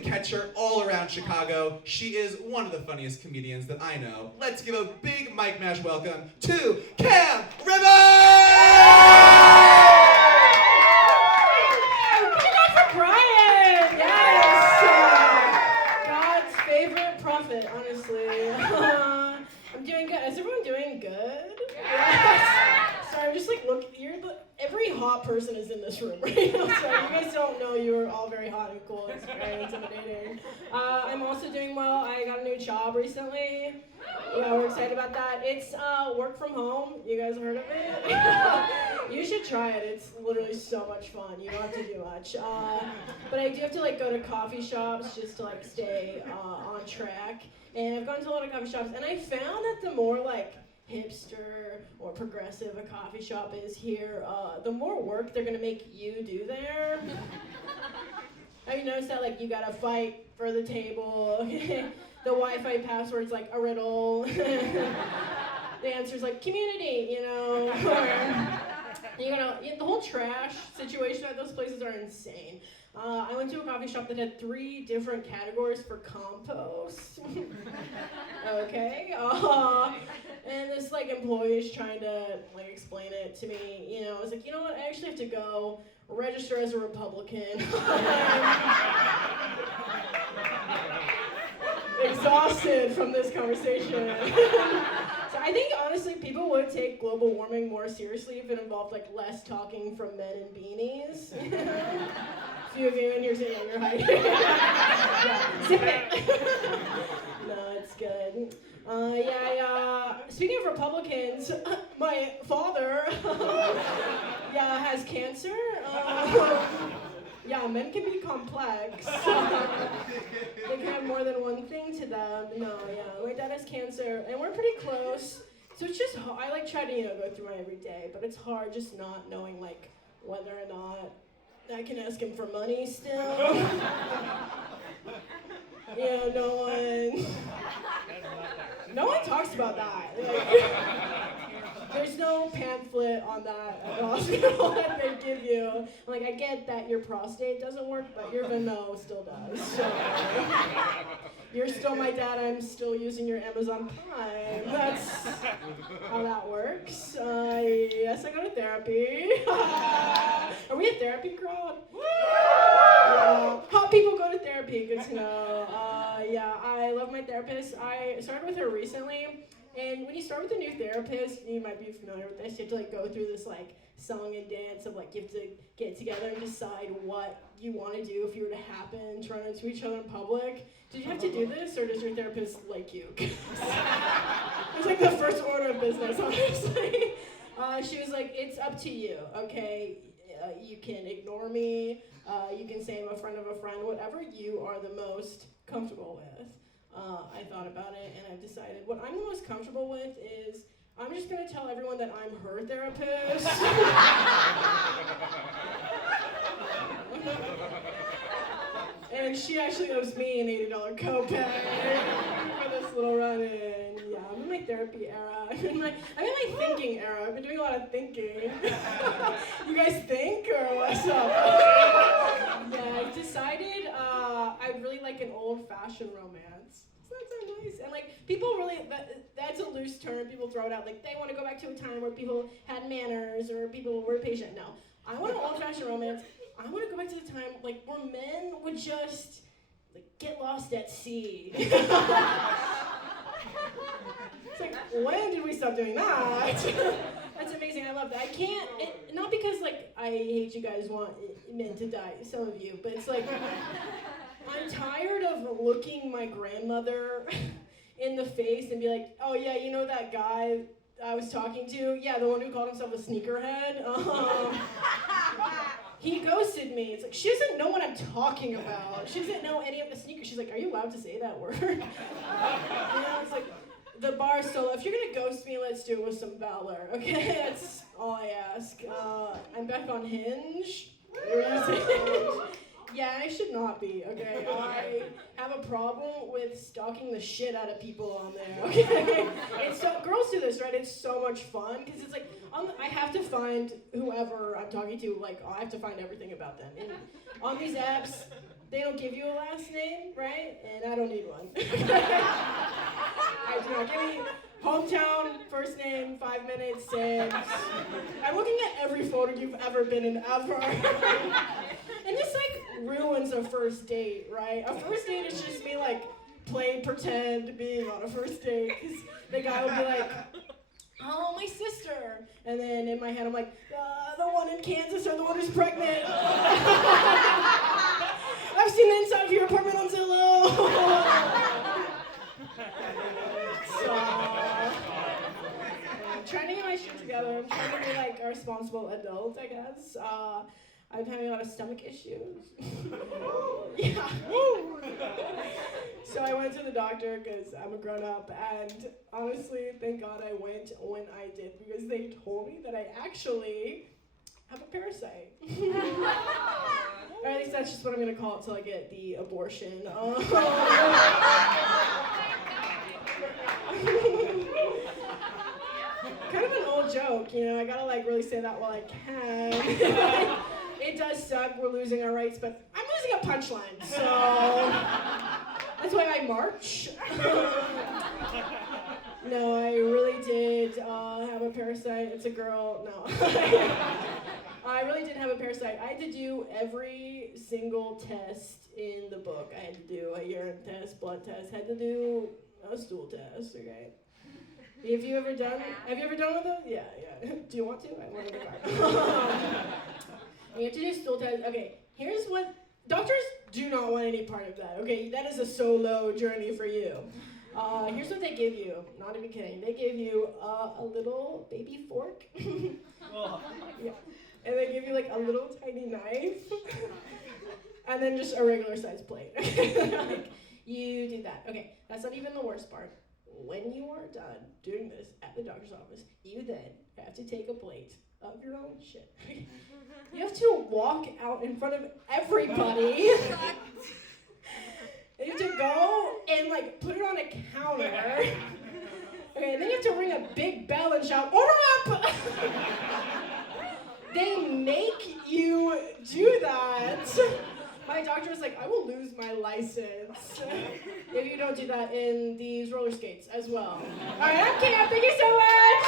can catch her all around Chicago. She is one of the funniest comedians that I know. Let's give a big Mike Mash welcome to Cam Rivers! Honestly. I'm doing good. Is everyone doing good? Yes. Sorry, I'm just like, look, every hot person is in this room right now. Sorry, you guys don't know you're all very hot and cool. It's very intimidating. I'm also doing well. I got a new job recently. Yeah, we're excited about that. It's work from home. You guys heard of it? You should try it. It's literally so much fun. You don't have to do much. But I do have to like go to coffee shops just to like stay on track. And I've gone to a lot of coffee shops, and I found that the more like hipster or progressive a coffee shop is here, the more work they're gonna make you do there. Have you noticed that like you gotta fight for the table? The Wi-Fi password's like a riddle. The answer's like community, you know. The whole trash situation at those places are insane. I went to a coffee shop that had 3 different categories for compost. Okay. And this like employee's trying to like explain it to me. You know, I was like, you know what? I actually have to go register as a Republican. Exhausted from this conversation. So I think honestly people would take global warming more seriously if it involved like less talking from men in beanies. A few of you in here saying you're hiding. Yeah, zip it. No, it's good. Speaking of Republicans, my father has cancer. Yeah, men can be complex. They can have more than one thing to them. No, yeah, my dad has cancer, and we're pretty close. So it's just, I like try to, go through my everyday, but it's hard just not knowing like whether or not I can ask him for money still. No one talks about that. Like, there's no pamphlet on that at the hospital that they give you. I'm like, I get that your prostate doesn't work, but your Venmo still does. So, you're still my dad, I'm still using your Amazon Prime. That's how that works. Yes, I go to therapy. Are we a therapy crowd? Yeah. Hot people go to therapy, good to know. I love my therapist. I started with her recently. And when you start with a new therapist, you might be familiar with this, you have to like go through this like song and dance of like you have to get together and decide what you want to do if you were to happen to run into each other in public. Did you have to do this, or does your therapist like you? It's like the first order of business, honestly. She was like, it's up to you, okay? You can ignore me, you can say I'm a friend of a friend, whatever you are the most comfortable with. I thought about it, and I've decided what I'm the most comfortable with is I'm just going to tell everyone that I'm her therapist. And she actually owes me an $80 copay for this little run-in. Yeah, I'm in my therapy era. I'm in my thinking era. I've been doing a lot of thinking. You guys think, or what's up? Yeah, I've decided I'd really like an old-fashioned romance. Isn't that so nice? And like, people really, that's a loose term. People throw it out like they want to go back to a time where people had manners or people were patient. No, I want an old-fashioned romance. I want to go back to the time like where men would just like get lost at sea. It's like, when did we stop doing that? That's amazing. I love that. I can't. Not because like I hate you guys want men to die. Some of you, but it's like I'm tired of looking my grandmother in the face and be like, oh yeah, you know that guy I was talking to? Yeah, the one who called himself a sneakerhead. He ghosted me. It's like, she doesn't know what I'm talking about. She doesn't know any of the sneakers. She's like, are you allowed to say that word? It's like, the bar is still, if you're gonna ghost me, let's do it with some valor, okay? That's all I ask. I'm back on Hinge. Yeah, I should not be, okay? I have a problem with stalking the shit out of people on there, okay? Girls do this, right? and it's so much fun because it's like I have to find whoever I'm talking to. Like I have to find everything about them. And on these apps, they don't give you a last name, right? And I don't need one. I do not. Give me hometown, first name, 5 minutes, and I'm looking at every photo you've ever been in ever. And this like ruins a first date, right? A first date is just me like playing pretend being on a first date, because the guy would be like, oh, my sister. And then in my head I'm like, the one in Kansas or the one who's pregnant. I've seen the inside of your apartment on Zillow. So, I'm trying to get my shit together. I'm trying to be like a responsible adult, I guess. I'm having a lot of stomach issues. Yeah. So I went to the doctor because I'm a grown-up, and honestly, thank God I went when I did, because they told me that I actually have a parasite. Or at least that's just what I'm going to call it till I get the abortion. Kind of an old joke, you know, I gotta like really say that while I can. It does suck, we're losing our rights, but I'm losing a punchline, so that's why I march. No, I really did have a parasite. It's a girl. No. I really did have a parasite. I had to do every single test in the book. I had to do a urine test, blood test, had to do a stool test, okay? Have you ever done one of those? Yeah. Do you want to? I want to go. You have to do stool test. Okay, here's what, doctors do not want any part of that, okay? That is a solo journey for you. Here's what they give you, not even kidding. They give you a little baby fork. Yeah. And they give you like a little tiny knife. And then just a regular size plate. Like, you do that. Okay, that's not even the worst part. When you are done doing this at the doctor's office, you then have to take a plate of your own shit. You have to walk out in front of everybody. You have to go and like put it on a counter. Okay, and then you have to ring a big bell and shout, "Order up!" They make you do that. My doctor was like, I will lose my license if you don't do that in these roller skates as well. All right, I'm Cam. Thank you so much.